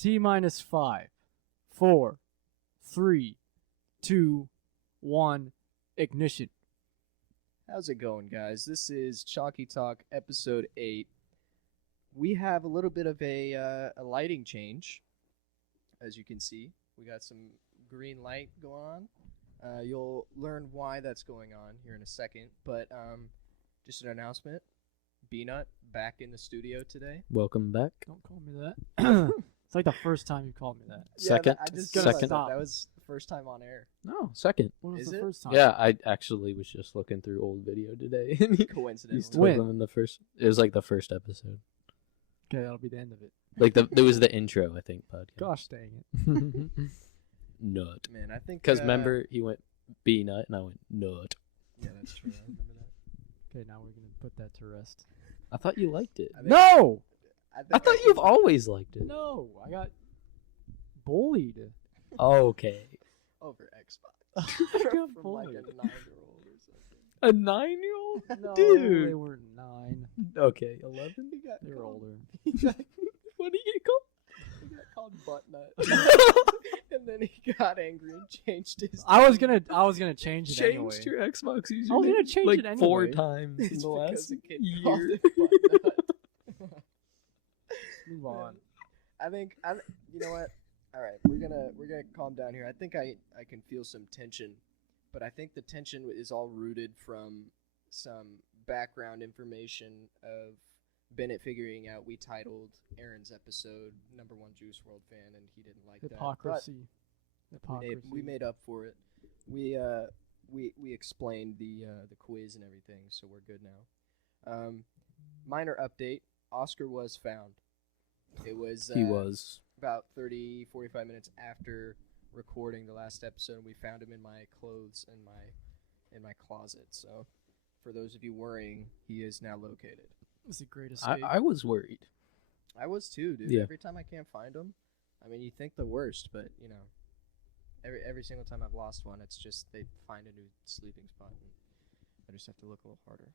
T minus 5, 4, 3, 2, 1, ignition. How's it going, guys? This is Chalky Talk, episode 8. We have a little bit of a lighting change, as you can see. We got some green light going on. You'll learn why that's going on here in a second. But just an announcement. B-Nut back in the studio today. Welcome back. Don't call me that. It's like the first time you called me that. Second. I just Second. That was the first time on air. No, second. When was Is the it? first time? Yeah, I actually was just looking through old video today. and he Coincidentally. told When? them in the first. It was like the first episode. Okay, that'll be the end of it. Like it was the intro, I think. Podcast. Gosh dang it. Nut. Man, I think... Because remember, he went B nut, and I went nut. Yeah, that's true. I remember that. Okay, now we're going to put that to rest. I thought you liked it. I think- No! I thought you've always liked it. No, I got bullied. Okay. Over Xbox. I got From like a bullied. 9-year-old or something. A 9-year-old? No, Dude. they weren't 9. Okay, 11? He got They were called- older. He got, What did you get called? he got called butt nut. And then he got angry and changed his I was name. gonna change it Changed anyway. your Xbox username I was gonna change like it 4 anyway. times in It's the because last a kid called year. it butt nut. Move on. I think you know what? All right, we're gonna calm down here. I think I can feel some tension, but I think the tension is all rooted from some background information of Bennett figuring out we titled Aaron's episode #1 Juice WRLD fan, and he didn't like Hypocrisy. that. Hypocrisy. We made up for it. We explained the quiz and everything, so we're good now. Minor update: Oscar was found. It was He was. about 30-45 minutes after recording the last episode. We found him in my clothes in my closet. So, for those of you worrying, he is now located. It's the greatest escape. I was worried. I was too, dude. Yeah. Every time I can't find him, I mean, you think the worst, but you know, every single time I've lost one, it's just they find a new sleeping spot, and I just have to look a little harder.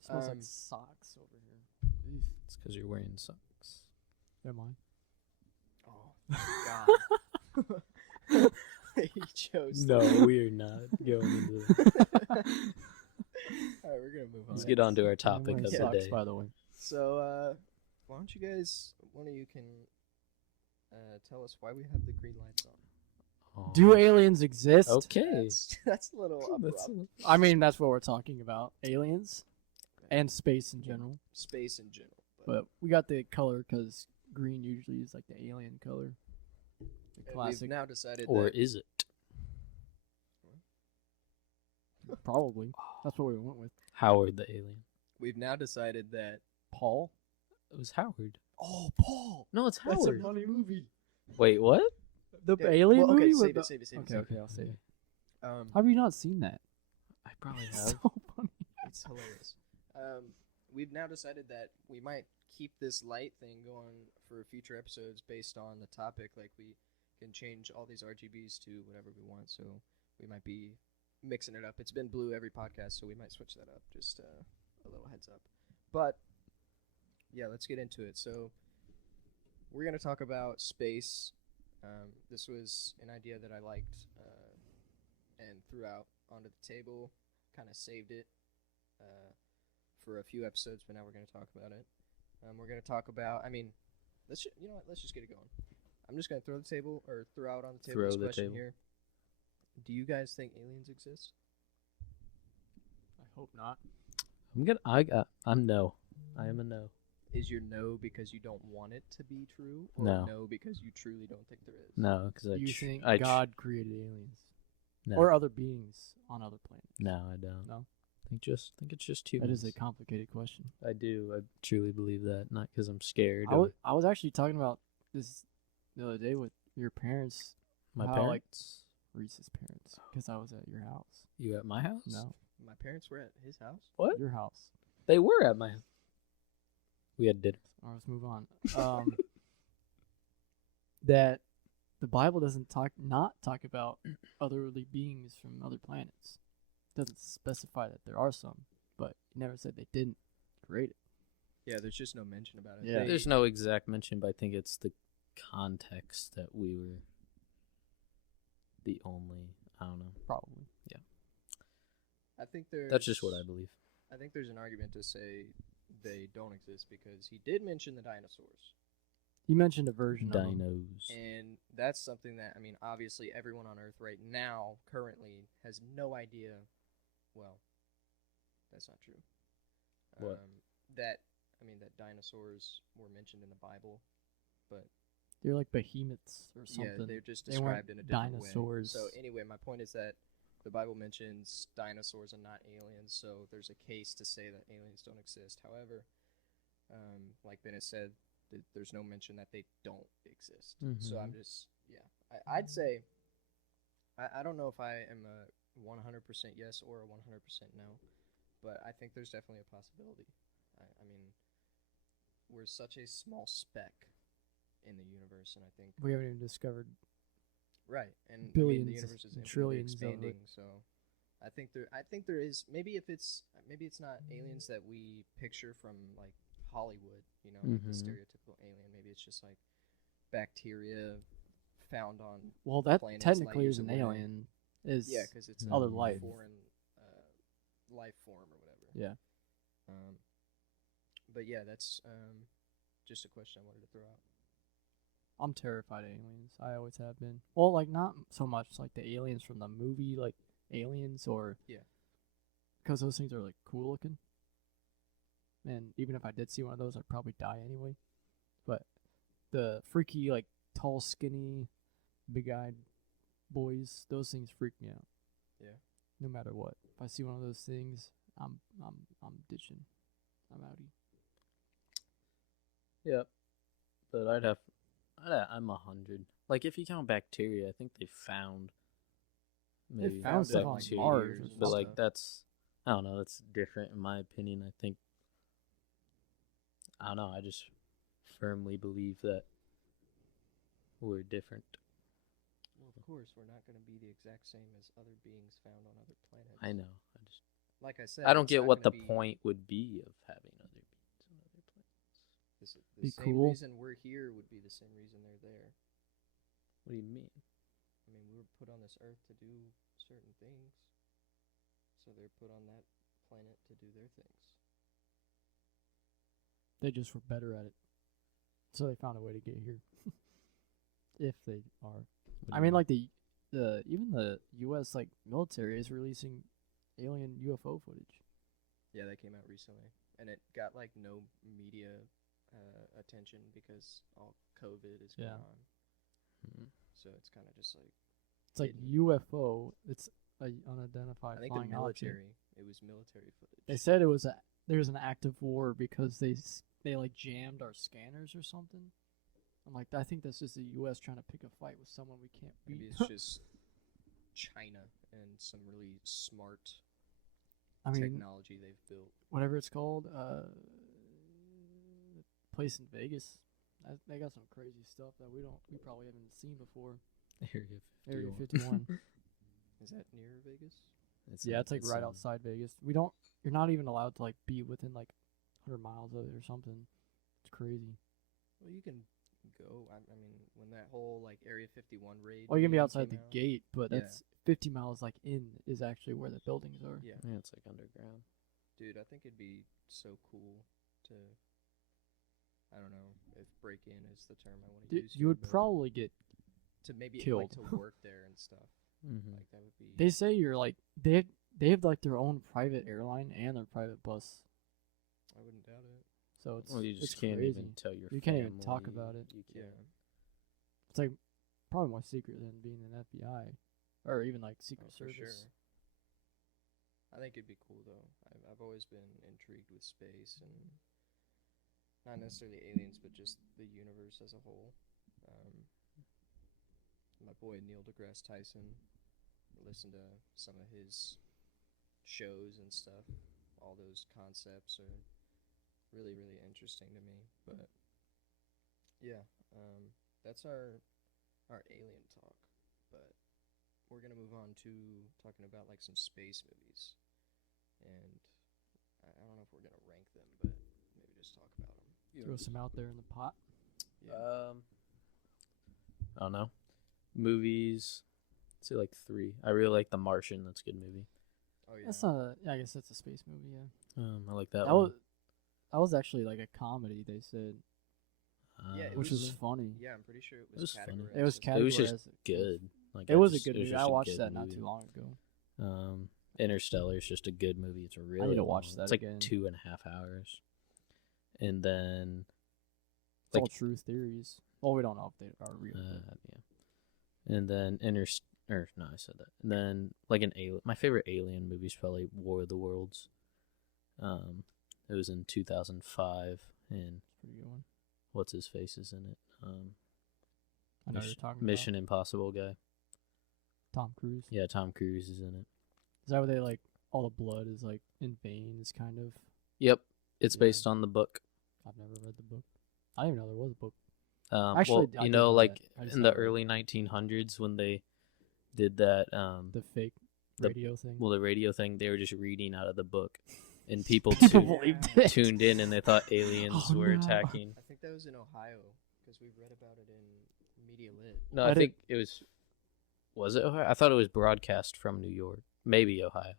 Smells Um, like socks over here. Eef. It's because you're wearing socks. Never mind. Oh God! He chose. No, we are not going into that. All right, we're gonna move on. Let's get on to our I'm topic wearing of the socks, day. by the way. So, why don't you guys, one of you can tell us why we have the green lights on? Oh. Do aliens exist? Okay. That's a little abrupt. I mean, that's what we're talking about. Aliens and space in general. Space in general. But we got the color because green usually is like the alien color. The and classic. we've now decided Or that is it? Probably. That's what we went with. Howard the alien. we've now decided that. Paul? It was Howard. Oh, Paul! No, it's That's a Howard. funny movie. Wait, what? The Yeah, alien well, okay, movie? save with it, save it, save it, Okay, save okay, I'll say it. it. Have you not seen that? I probably It's have. so funny. It's hilarious. We've now decided that we might keep this light thing going for future episodes based on the topic. Like, we can change all these RGBs to whatever we want, so we might be mixing it up. It's been blue every podcast, so we might switch that up. Just a little heads up. But, yeah, let's get into it. So, we're going to talk about space. This was an idea that I liked and threw out onto the table, kind of saved it for a few episodes, but now we're going to talk about it. We're going to talk about, let's you know what, let's just get it going. I'm just going to throw out on the table Throw this the question table. here. Do you guys think aliens exist? I hope not. I'm no. I am a no. Is your no because you don't want it to be true, or No. because you truly don't think there is? No, because Do you think I God created aliens? No. Or other beings on other planets? No, I don't. No? think it's just That humans. is a complicated question. I do. I truly believe that, not because I'm scared. I was actually talking about this the other day with your parents, my how, parents. Reese's parents, because I was at your house. You at my house? No, My parents were at his house. What? your house. They were at my house. We had dinner. All right, let's move on. That the Bible doesn't not talk about otherly beings from other planets. It doesn't specify that there are some, but it never said they didn't create it. Yeah, there's just no mention about it. Yeah. There's no exact mention, but I think it's the context that we were the only. I don't know. Probably. I think there's. That's just what I believe. I think there's an argument to say they don't exist because he did mention the dinosaurs. He mentioned a version of them. Dinos. And that's something that, I mean, obviously everyone on Earth right now, currently, has no idea. Well, that's not true. What? That dinosaurs were mentioned in the Bible, but They're like behemoths or something. yeah, they're just They weren't described in a different dinosaurs. way. So anyway, my point is that the Bible mentions dinosaurs and not aliens, so there's a case to say that aliens don't exist. However, like Bennett said, there's no mention that they don't exist. So I'm just, I'd say, I don't know if I am a 100% yes or a 100% no, but I think there's definitely a possibility. I mean, we're such a small speck in the universe, and I think we haven't even discovered. right, and Billions the universe is and infinitely trillions of it. expanding. So, I think there is maybe it's not aliens that we picture from like Hollywood, you know, like the stereotypical alien. Maybe it's just like bacteria found on. Well, that planets technically light is an years away. alien. Is Because it's other a life. foreign life form or whatever. Yeah. But yeah, that's just a question I wanted to throw out. I'm terrified of aliens. I always have been. Well, like not so much like the aliens from the movie, like Aliens, or because those things are like cool looking. And even if I did see one of those, I'd probably die anyway. But the freaky, like tall, skinny, big-eyed boys, those things freak me out. Yeah. No matter what, if I see one of those things, I'm ditching. I'm outie. Yep. But I'm 100. Like, if you count bacteria, I think they found maybe found stuff on bacteria, Mars or but like stuff. that's, I don't know, that's different in my opinion. I think, I don't know, I just firmly believe that we're different. Well, of course, we're not going to be the exact same as other beings found on other planets. I know. Like I said, I don't it's get not what the gonna be- point would be of having other beings on other planets. The Be same cool. reason we're here would be the same reason they're there. What do you mean? I mean, we were put on this Earth to do certain things, so they're put on that planet to do their things. They just were better at it, so they found a way to get here. If they are, What do I you mean, like the even the U.S. like military is releasing alien UFO footage. Yeah, that came out recently, and it got like no media attention because all COVID is going Yeah. on. Mhm. So it's kind of just like It's like hidden. UFO. It's a unidentified I think the flying object. military. It was military footage. They said there was an active war because they like jammed our scanners or something. I'm like, I think that's just the U.S. trying to pick a fight with someone we can't beat. Maybe it's just China and some really smart I mean, technology they've built. whatever it's called, place in Vegas. They got some crazy stuff that we probably haven't seen before. Area 51. Is that near Vegas? Yeah, it's like right outside Vegas. You're not even allowed to like be within like 100 miles of it or something. It's crazy. Well, you can go. I mean, when that whole like Area 51 raid. Well, you can be movie outside the came out- gate, but Yeah. that's 50 miles like in is actually where the buildings are. Yeah, Yeah, it's like underground. dude, I think it'd be so cool to. I don't know if break in is the term I want to use. You would here, but probably get. to maybe killed. like to work there and stuff. Mm-hmm. Like that would be. They say you're like they have like their own private airline and their private bus, I wouldn't doubt it. so it's Well, you it's just can't crazy. even tell your You can't even talk family. about it. You Yeah. can't. It's like probably more secret than being an FBI or even like Secret Oh, for Service. sure. I think it'd be cool though. I've always been intrigued with space and not necessarily aliens, but just the universe as a whole. My boy Neil deGrasse Tyson, listen to some of his shows and stuff. All those concepts are really, really interesting to me. But yeah, that's our alien talk. But we're gonna move on to talking about like some space movies, and I don't know if we're gonna rank them, but maybe just talk about them. Throw some out there in the pot. Yeah. I don't know. Movies, I'd say like 3. I really like The Martian. That's a good movie. Oh yeah. That's not a. I guess that's a space movie. Yeah. I like that That one. was. That was actually like a comedy. They said, Yeah, it which was- was funny. Yeah, I'm pretty sure it It was was funny. categorized. It was as- It was just categorized- good. Like It I was just- a good movie. just I a watched good that not movie. too long ago. Interstellar is just a good movie. It's really to watch long. that It's like again. 2.5 hours. And then It's all like- true theories. Well, we don't know if they are real. but- yeah. And then no, I said that. And then like my favorite alien movie is probably War of the Worlds. It was in 2005, and Pretty good one. what's his face is in it. I know you're talking Mission Impossible guy. about Tom Cruise. Yeah, Tom Cruise is in it. Is that where they like all the blood is like in veins, kind of? Yep, it's Yeah. based on the book. I've never read the book. I didn't even know there was a book. Actually, Actually, I you did know, know like that. I just in the haven't read early 1900s when they did that, The fake the- radio thing. well, the radio thing, they were just reading out of the book, and people People tuned, believed Yeah. it. tuned in and they thought aliens Oh, were no. attacking. I think that was in Ohio because we've read about it in Media Lit. No, I I didn't- think it was. Was it Ohio? I thought it was broadcast from New York, maybe Ohio.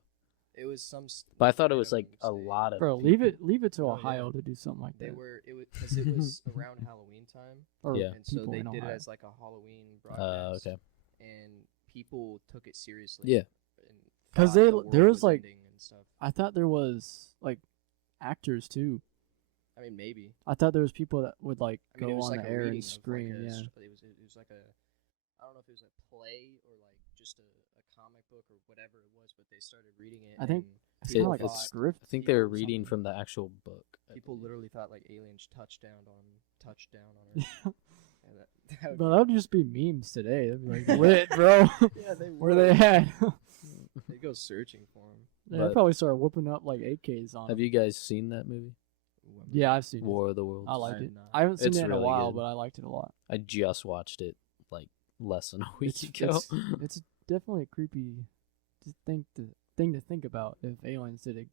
It was some. But I thought it was random like a state. lot of. Bro, people. leave it to Oh, Ohio yeah. to do something like They that. were it was because it was around Halloween time, Or Yeah. and so people they in did it Ohio. as like a Halloween broadcast. Okay. And people took it seriously. Yeah. and 'Cause thought they- the world there was, was like- ending and stuff. I thought there was like actors too. I mean, maybe. I thought there was people that would like I mean, it go was on like the a air reading and of, scream. Like a, Yeah. It was like a. I don't know if it was a play or like just a comic book or whatever it was, but they started reading it. I think and It's Yeah, kind of like a it's- script. I think they were or reading something. from the actual book. I people believe. literally thought like aliens touched down on Earth. And that would But that would just be memes today. They'd be like, lit, bro. yeah, they Where would. they at? They go searching for them. They But- probably start whooping up like AKs on. Have them. you guys seen that movie, Yeah, I've seen it. War of the Worlds? I like I've it. not. I haven't seen It's it in a really while, good. but I liked it a lot. I just watched it like less than a week It's, ago. it's definitely a creepy thing to think about. If aliens did it,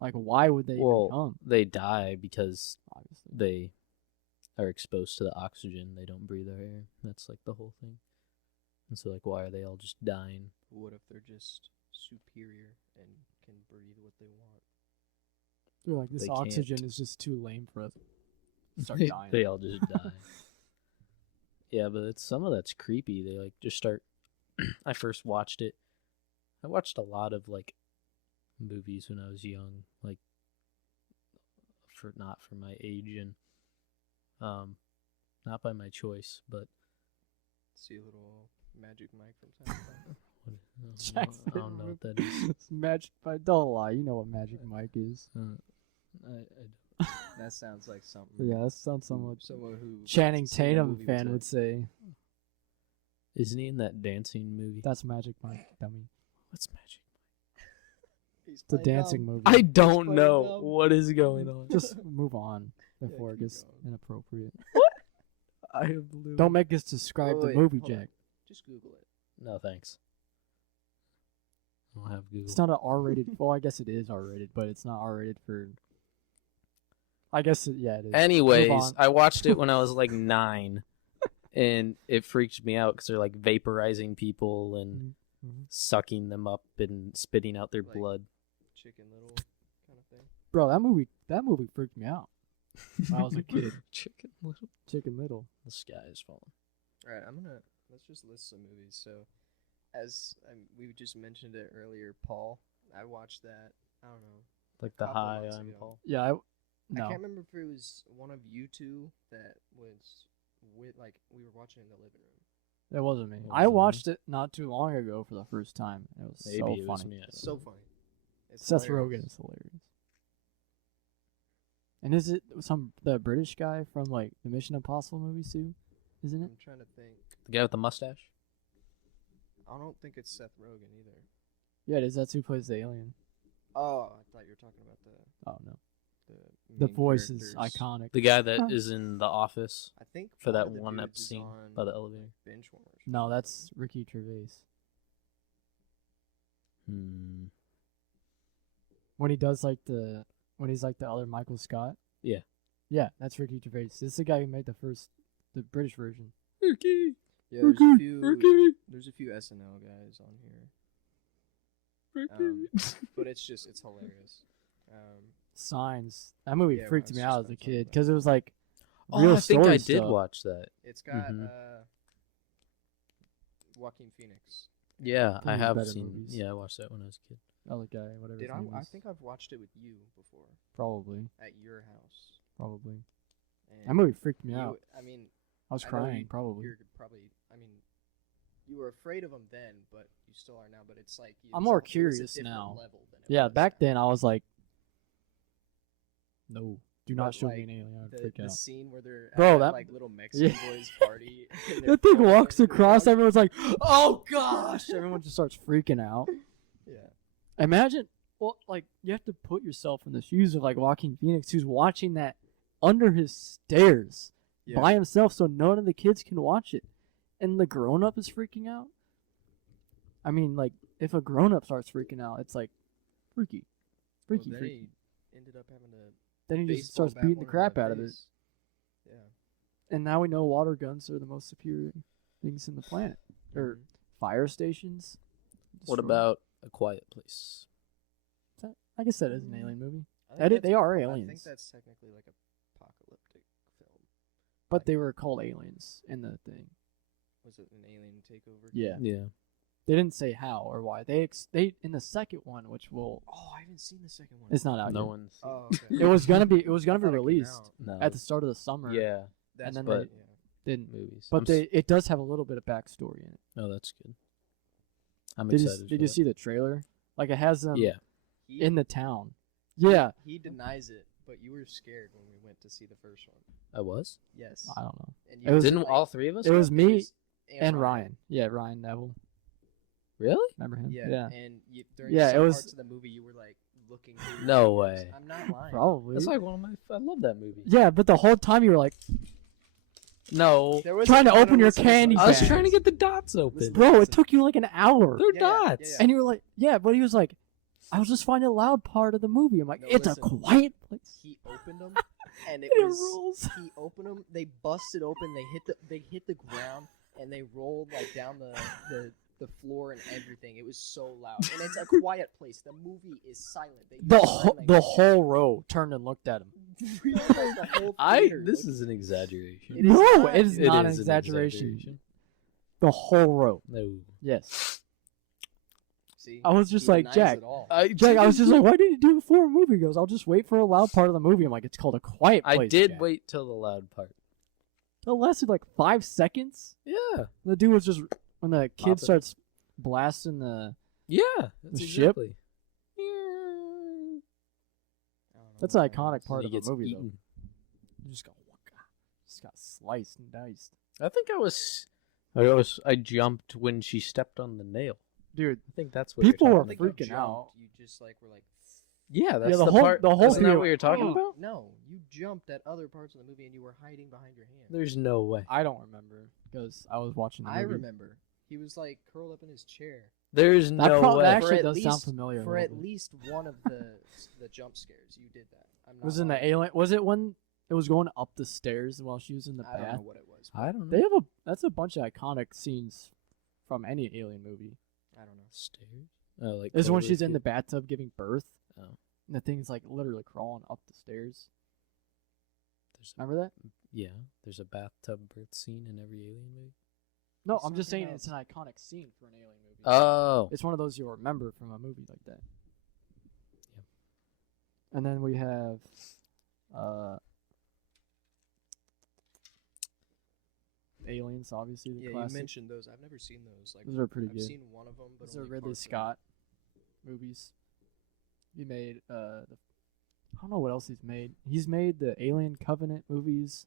like, why would they even Well, come? they die because Obviously, they are exposed to the oxygen. They don't breathe our air. That's like the whole thing. And so, like, why are they all just dying? What if they're just superior and can breathe what they want? they're like, this They can't. oxygen is just too lame for us. Start they, dying. they all just die. Yeah, but it's some of that's creepy. They like just start. I first watched it. I watched a lot of like movies when I was young, like not for my age and not by my choice, but See a little magic mic from time to time. I don't know what that is. It's Magic Mike. Don't lie. You know what Magic Mike is. I That sounds like something. Yeah, that sounds somewhat Someone who Channing seen the Tatum movie fan would say. Isn't he in that dancing movie? That's Magic Mike, dummy. What's magic? He's It's a playing dancing dumb. movie. I don't playing know dumb. what is going on. Just move on before it keep gets going. inappropriate. I have blue. Don't make us describe Wait, the wait, movie, hold on. Jack. Just Google it. No thanks. I don't have Google. It's not a R-rated. Well, I guess it is R-rated, but it's not R-rated for. I guess it is. Move Anyways, on. I watched it when I was like 9, and it freaked me out because they're like vaporizing people and Mhm. sucking them up and spitting out their Like- blood. Chicken Little kind of thing. Bro, that movie freaked me out when I was a kid. Chicken Little. Chicken Little. The sky is falling. All right, let's just list some movies. So, as we just mentioned it earlier, Paul, I watched that. I don't know. Like the Couple high months on ago. Paul. Yeah, I no. can't remember if it was one of you two that was with like we were watching in the living room. That wasn't me. It I wasn't me. watched it not too long ago for the first time. It was Maybe so it was funny. me. I It's don't so know. funny. It's Seth hilarious. Rogen is hilarious. And is it the British guy from like the Mission Impossible movies too? Isn't it? I'm trying to think. The guy with the mustache. I don't think it's Seth Rogen either. Yeah, it is. That's who plays the alien. Oh, I thought you were talking about Oh no, the the main voice is characters. iconic. The guy that is in The Office I think for that of the one dudes up is scene on, by the elevator. like, Benchwarmers. No, that's Ricky Gervais. When he does when he's like the other Michael Scott. Yeah. Yeah, that's Ricky Gervais. This is the guy who made the British version. Ricky. Yeah, there's a few SNL guys on here. But it's hilarious. Signs. That movie Yeah, I freaked was me just out about as a to talk kid about because it was like Oh, real I think story I did stuff. watch that. It's got Mhm. Joaquin Phoenix. Yeah, One I of his have better seen. movies. Yeah, I watched that when I was a kid. Other guy, whatever. Did his name I is. think I've watched it with you before Probably. at your house. Probably. And That movie freaked me you, out. I mean, I was I know crying. Probably. you're probably. I mean, you were afraid of him then, but you still are now. But it's like I'm more it was a curious different now. level than it Yeah, was back now. then I was like, no, do not But, show like, me an alien. I'd The freak out. scene where they're Bro, at that- like little Mexican Yeah. boys party. and they're That thing falling walks into the across. dog. Everyone's like, oh gosh! Everyone just starts freaking out. Yeah. Imagine, well, like you have to put yourself in the shoes of like Joaquin Phoenix, who's watching that under his stairs Yeah. by himself, so none of the kids can watch it, and the grown up is freaking out. I mean, like if a grown up starts freaking out, it's like freaky, Well, freaky, then freaky. he ended up having to. Then he just baseball starts bat beating the one in crap out of it, face. Yeah. and now we know water guns are the most superior things in the planet, or Mhm. fire stations. What Destroy- about A Quiet Place? I guess that is an alien movie. I think That that's- they are I think aliens, that's technically like a apocalyptic film. but they were called aliens in the thing. Was it an alien takeover? Yeah. Yeah. They didn't say how or why. They in the second one, which will Oh, I haven't seen the second one. it's not out No yet. one's. Oh, okay. It was gonna be I thought it came released out. No. at the start of the summer. Yeah. That's then right, they- yeah. Didn't. Movies. But it does have a little bit of backstory in it. Oh, that's good. I'm Did you excited. did for you that. see the trailer? Like it has them Yeah. He, in the town. Yeah. he denies it, but you were scared when we went to see the first one. I was. Yes. I don't know. And It was- Didn't like- all three of us? It was It me was and Ryan. Yeah, Ryan Neville. Really? Remember him? Yeah. And you, during Yeah, some it was- parts of the movie, you were like looking. through your No fingers. way. I'm not lying. Probably. That's like one of my. I love that movie. Yeah, but the whole time you were like, No. There was Trying to no, open your listen, candy I was bags. trying to get the dots open. Listen, bro, it took you like an hour. They're Yeah, dots. yeah. And you were like, yeah, but he was like, I was just finding a loud part of the movie. I'm like, No, it's listen. a quiet place. He opened them, and it It was. rules. He opened them. They busted open. They hit the ground, and they rolled like down the floor and everything. It was so loud, and it's a quiet place. The movie is silent. They use The sign the language. whole row turned and looked at him. Really, like, the whole theater This looked- is an exaggeration. It is No, not. it is It not is an exaggeration. exaggeration. The whole row. No. Yes. See, I was just he like, denies Jack, it all. Jack, I was just like, why did you do it before a movie? He goes, I'll just wait for a loud part of the movie. I'm like, it's called a quiet place. I did Jack. wait till the loud part. It lasted like 5 seconds. Yeah. The dude was just when the kid Popping. starts blasting the. Yeah. That's The ship? exactly. I don't know That's an what that iconic is. part He of the gets movie, eaten. though. You just go, just got sliced and diced. I think I jumped when she stepped on the nail. Dude, I think that's what People you're were I talking think you about. freaking out. jumped, You just like were like. Yeah, that's the the whole- part. the whole Isn't that thing- what you're talking Oh. about? No, you jumped at other parts of the movie and you were hiding behind your hand. There's no way. I don't remember because I was watching the movie. I remember. He was like curled up in his chair. There's That no probably way. actually For at does sound least- familiar. a For little at bit. least one of the jump scares, you did that. I'm not Was in the lying. alien? Was it when it was going up the stairs while she was in the I don't know bath? what it was. I don't know. They have that's a bunch of iconic scenes from any alien movie. I don't know. Stairs. Oh, like This is when Cloverfield. she's in the bathtub giving birth. Oh. And the thing's like literally crawling up the stairs. There's Remember that? Yeah, there's a bathtub birth scene in every alien movie. No, It's I'm just something saying else. it's an iconic scene for an alien movie. Oh, It's one of those you'll remember from a movie like that. Yep. And then we have Aliens, obviously the Yeah, classic. you mentioned those. I've never seen those. Like Those are pretty I've good. seen one of them, but Those are only Ridley parts of it. Scott movies. He made I don't know what else he's made. He's made the Alien Covenant movies,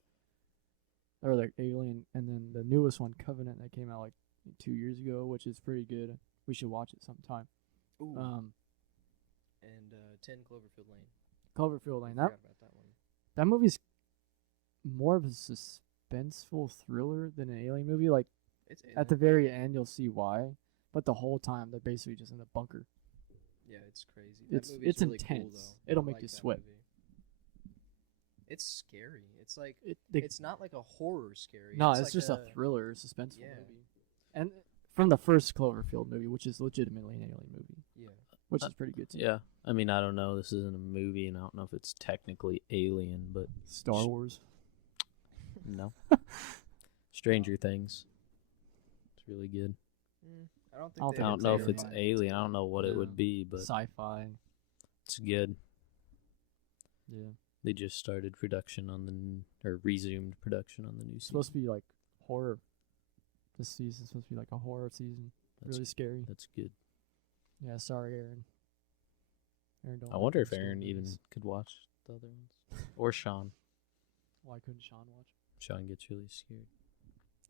or like Alien, and then the newest one, Covenant, that came out like 2 years ago, which is pretty good. We should watch it sometime. Ooh, Um, and 10 Cloverfield Lane. Cloverfield Lane. I forgot about that one. That movie's more of a suspenseful thriller than an alien movie. Like It's at the very end, you'll see why, but the whole time they're basically just in a bunker. yeah, it's crazy. That It's movie's really intense. Cool, though. It'll I make like you that sweat. movie. It's scary. It's like They, it's not like a horror scary. no, it's it's like just a thriller, suspenseful Yeah. movie. And from the first Cloverfield movie, which is legitimately an alien movie, Yeah. which is pretty good too. Yeah, I mean, I don't know. This isn't a movie, and I don't know if it's technically Alien, but Star Wars. no. Stranger Things. It's really good. I don't think I don't they think I would don't know if take it's it Alien. I don't know what it Yeah. would be, but Sci-fi. it's good. Yeah. They just started production on or resumed production on the new It's season. supposed to be like horror. This season's supposed to be like a horror season. That's, Really scary. that's good. Yeah, sorry, Aaron. Aaron don't I like wonder those if Aaron scary even movies. could watch the other ones. Or Sean. Why couldn't Sean watch? Sean gets really scared.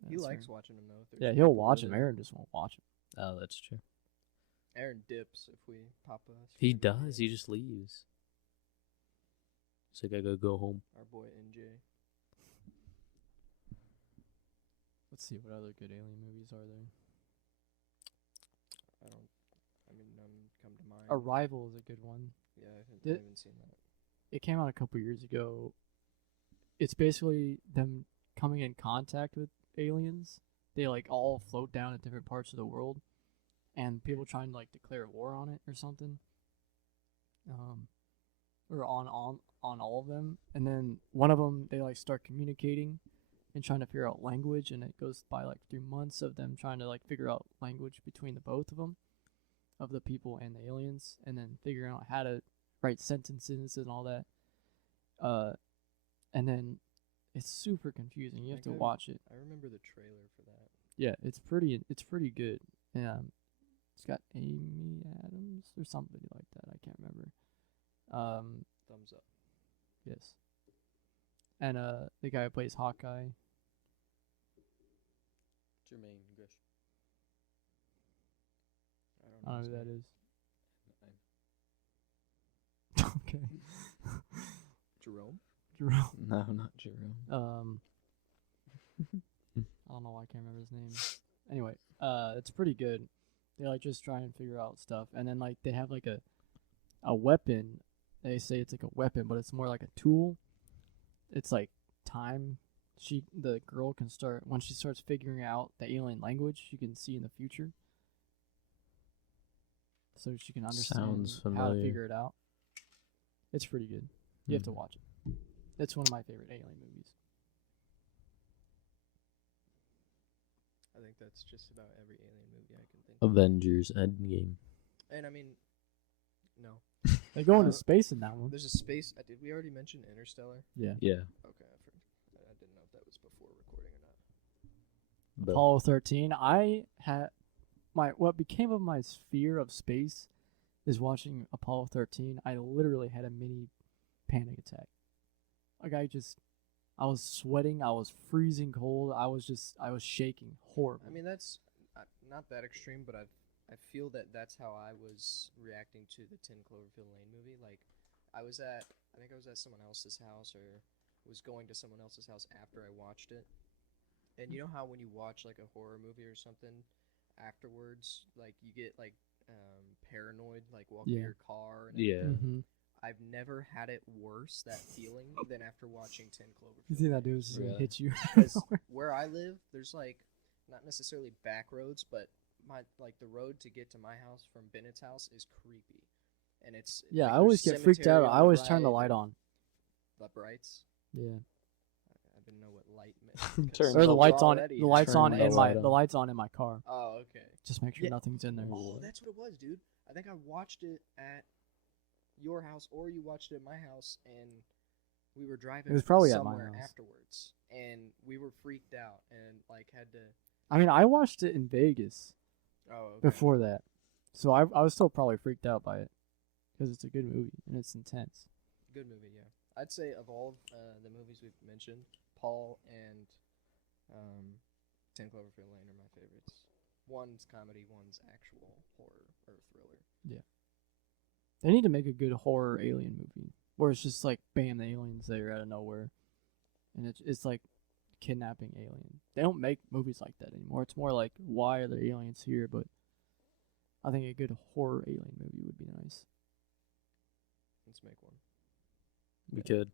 He That's likes fair. watching them though. Yeah, he'll watch him. Aaron just won't watch him. Oh, that's true. Aaron dips if we pop a. He scary movie does. in. He just leaves. It's like I gotta go home. Our boy NJ. Let's see what other good alien movies are there. I mean, none come to mind. Arrival is a good one. Yeah, I haven't Did- even seen that. It came out a couple years ago. It's basically them coming in contact with aliens. They like all float down at different parts of the world, and people trying to like declare war on it or something. Or on all of them, and then one of them they like start communicating and trying to figure out language, and it goes by like through months of them trying to like figure out language between the both of them, of the people and the aliens, and then figuring out how to write sentences and all that. And then it's super confusing. You have to Okay. watch it. I remember the trailer for that. Yeah, it's pretty good. It's got Amy Adams or somebody like that. I can't remember. Thumbs up. Yes. And the guy who plays Hawkeye. Jermaine Grish. I don't know who that is. Okay. Jerome. Jerome. No, not Jerome. I don't know why I can't remember his name. Anyway, it's pretty good. They like just try and figure out stuff, and then like they have like a weapon. They say it's like a weapon, but it's more like a tool. It's like time. The girl can start when she starts figuring out the alien language. She can see in the future, so she can understand Sounds how to familiar. figure it out. It's pretty good. You have to watch it. It's one of my favorite alien movies. I think that's just about every alien movie I can think of. Avengers Endgame. And I mean, no. They go into space in that one. There's a space. Did we already mention Interstellar? Yeah. Yeah. Okay, I didn't know if that was before recording or not. But Apollo 13. I had what became of my fear of space is watching Apollo 13. I literally had a mini panic attack. Like I was sweating. I was freezing cold. I was shaking horribly. I mean, that's not that extreme, but I feel that that's how I was reacting to the 10 Cloverfield Lane movie. Like, I think I was at someone else's house or was going to someone else's house after I watched it. And you know how when you watch like a horror movie or something afterwards, like you get like paranoid, like walking Yeah. your car. And Yeah. everything? Mm-hmm. I've never had it worse, that feeling, than after watching 10 Cloverfield. You think that dude was just gonna Really? hit you? Because where I live, there's like not necessarily back roads, but the road to get to my house from Bennett's house is creepy, and it's Yeah, like, I always there's get freaked out. cemetery on I the always turn the right light and on. The brights. Yeah. I didn't know what light meant. Turn 'cause Or the the lights on. already The lights turn on the in my light on. the lights on in my car. Oh, okay. Just make sure Yeah. nothing's in there. Oh, that's what it was, dude. I think I watched it at your house, or you watched it at my house, and we were driving. It was probably at my somewhere house. afterwards, and we were freaked out and like had to. I mean, I watched it in Vegas Oh, okay. before that, so I was still probably freaked out by it because it's a good movie and it's intense. Good movie, yeah. I'd say of all the movies we've mentioned, Paul and 10 Cloverfield Lane are my favorites. One's comedy, one's actual horror or thriller. They need to make a good horror alien movie where it's just like, bam, the aliens there out of nowhere, and it's like kidnapping alien. They don't make movies like that anymore. It's more like, why are the aliens here? But I think a good horror alien movie would be nice. Let's make one. We could.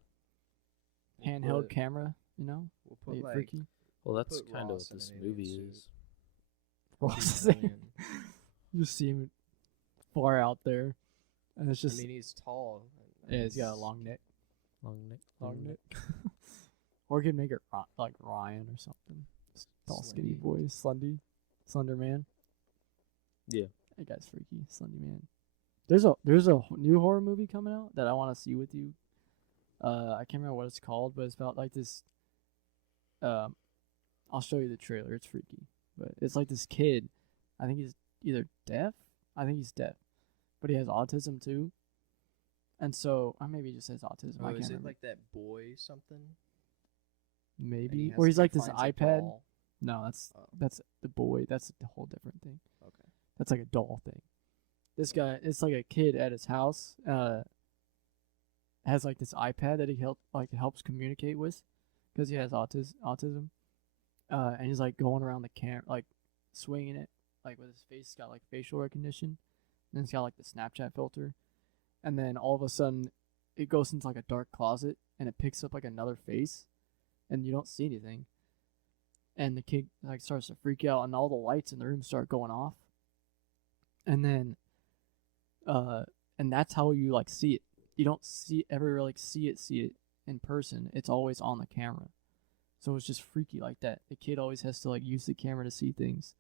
handheld camera. You know, We'll Hey, put like freaky. Well, that's put kind of Ross what in this an alien movie suit. is. Ross is Alien. You see him far out there, and it's I just mean, he's tall. yeah, he's got a long neck. Long neck. Long neck. Or you could make it like Ryan or something. Tall, skinny Slendy. boy, slender man. Yeah. That guy's freaky, Slendy Man. There's a new horror movie coming out that I want to see with you. I can't remember what it's called, but it's about like this. I'll show you the trailer. It's freaky, but it's like this kid. I think he's either deaf. I think he's deaf, but he has autism too. And so, or maybe he just has autism. I Oh, can't is it remember. like that boy something? And Maybe, he has, or he's like this finds a iPad. doll? No, that's Oh. that's the boy. That's a whole different thing. Okay. That's like a doll thing. This guy, it's like a kid at his house. Has like this iPad that he helps communicate with, because he has autism. And he's like going around the camera, like swinging it, like with his face. It's got like facial recognition, and it's got like the Snapchat filter, and then all of a sudden, it goes into like a dark closet, and it picks up like another face, and you don't see anything. And the kid like starts to freak out, and all the lights in the room start going off. And then, and that's how you like see it. You don't ever like see it in person. It's always on the camera, so it's just freaky like that. The kid always has to like use the camera to see things,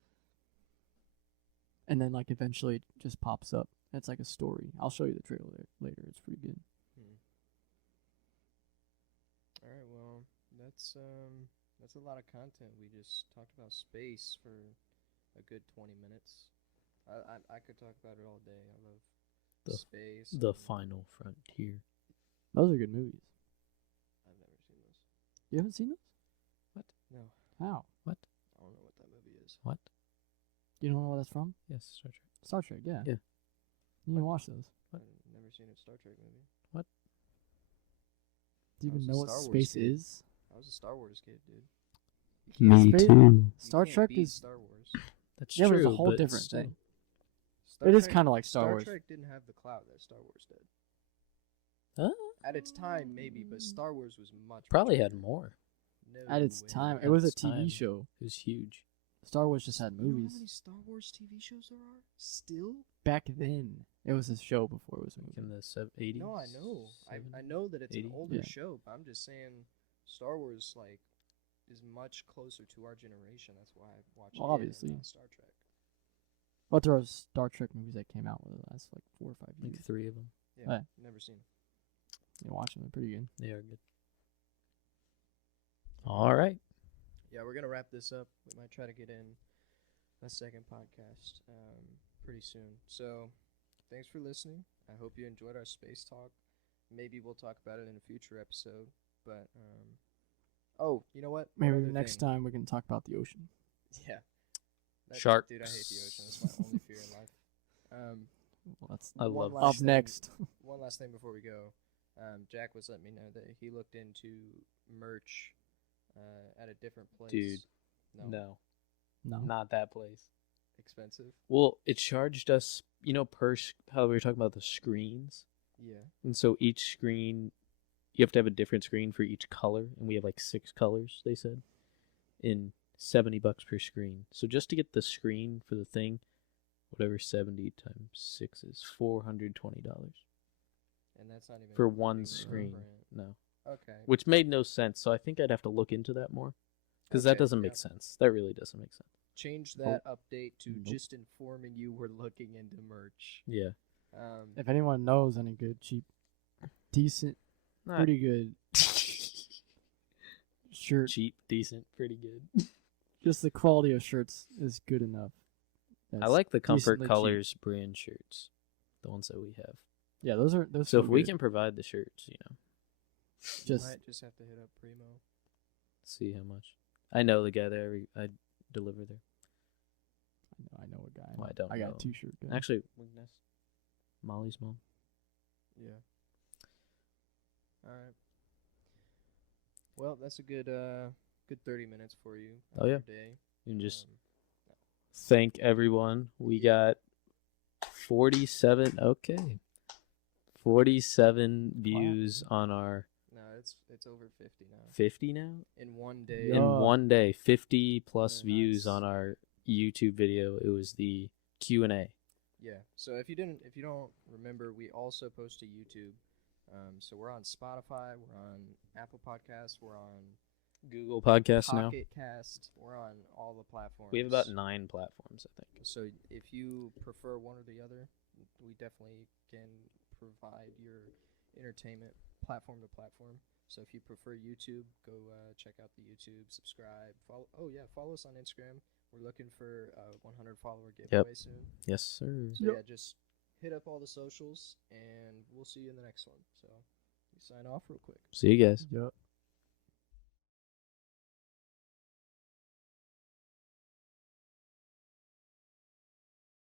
and then like eventually it just pops up. It's like a story. I'll show you the trailer later. It's pretty good. All right. Well, that's a lot of content. We just talked about space for a good 20 minutes. I could talk about it all day. I love space. The and Final Frontier. Those are good movies. I've never seen those. You haven't seen those? No, How? I don't know what that movie is. What? You don't know where that's from? Yes, Star Trek. Star Trek. Yeah. Yeah. You need to watch those. I've never seen a Star Trek movie. Do you I even was a know what Star Wars space kid. is? I was a Star Wars kid, dude. You can't- Space- you Star can't Trek beat is Star Wars. That's yeah, but true. it's a whole but different still. thing. Star It is Trek- kind of like Star Wars. Trek didn't have the clout that Star Wars did. Huh? At its time, maybe, but Star Wars was much. Probably much had bigger. more. No At its way. time, it At was a its TV time. show. It was huge. Star Wars just had You know how movies. many Star Wars TV shows there are? Still? Back then, it was a show before it was a Like movie. in the 80s. No, I know. I 70s? know that it's 80? an older Yeah. show, but I'm just saying Star Wars like is much closer to our generation. That's why I watch Well, it obviously. and not Star Trek. But there are Star Trek movies that came out within the last like 4 or 5 years. Like 3 of them. Yeah, Right. never seen. You watch them; they're pretty good. They are good. All right. Yeah, we're gonna wrap this up. We might try to get in a second podcast pretty soon. So, thanks for listening. I hope you enjoyed our space talk. Maybe we'll talk about it in a future episode. But oh, you know what? One Maybe the other next thing. time we can talk about the ocean. Yeah. Sharks. Dude, I hate the ocean. That's my only fear in life. Well, that's I one love last up thing- next. One last thing before we go. Jack was letting me know that he looked into merch at a different place. Dude. No. No. Not that place. Expensive? Well, it charged us, how we were talking about the screens? Yeah. And so each screen, you have to have a different screen for each color. And we have like 6 colors, they said, in $70 per screen. So just to get the screen for the thing, whatever 70 times 6 is, $420 And that's not even for including one the screen. print. No. Okay. Which made no sense. So I think I'd have to look into that more. Because that Okay, doesn't make yeah. sense. That really doesn't make sense. Change that update to Nope. just informing you we're looking into merch. Yeah. If anyone knows any good, cheap, decent, Not pretty good shirt, cheap, decent, pretty good. just the quality of shirts is good enough. I That's like the Comfort decently cheap. Colors brand shirts. The ones that we have. Yeah, those are So if we good. can provide the shirts, just might just have to hit up Primo. see how much. I know the guy there. I deliver there. I know a guy. Well, I don't I got know. a T-shirt. Guy. Actually, Molly's mom. Yeah. All right. Well, that's a good 30 minutes for you. Oh, yeah. Day. You can just Um, thank everyone. We got 47. Okay. 47 views on our no, it's over 50 now 50 now? in one day. Yeah. In one day, 50 plus Very views nice. on our YouTube video. It was the Q&A. Yeah. So if you don't remember, we also post to YouTube. So we're on Spotify, we're on Apple Podcasts, we're on Google Podcasts now. Pocket Cast, we're on all the platforms. We have about 9 platforms, I think. So if you prefer one or the other, we definitely can provide your entertainment platform to platform. So if you prefer YouTube, go check out the YouTube, subscribe, follow us on Instagram. We're looking for a 100 follower giveaway soon. Yes, sir. So yeah, just hit up all the socials, and we'll see you in the next one. So we sign off real quick. See you guys. Yep.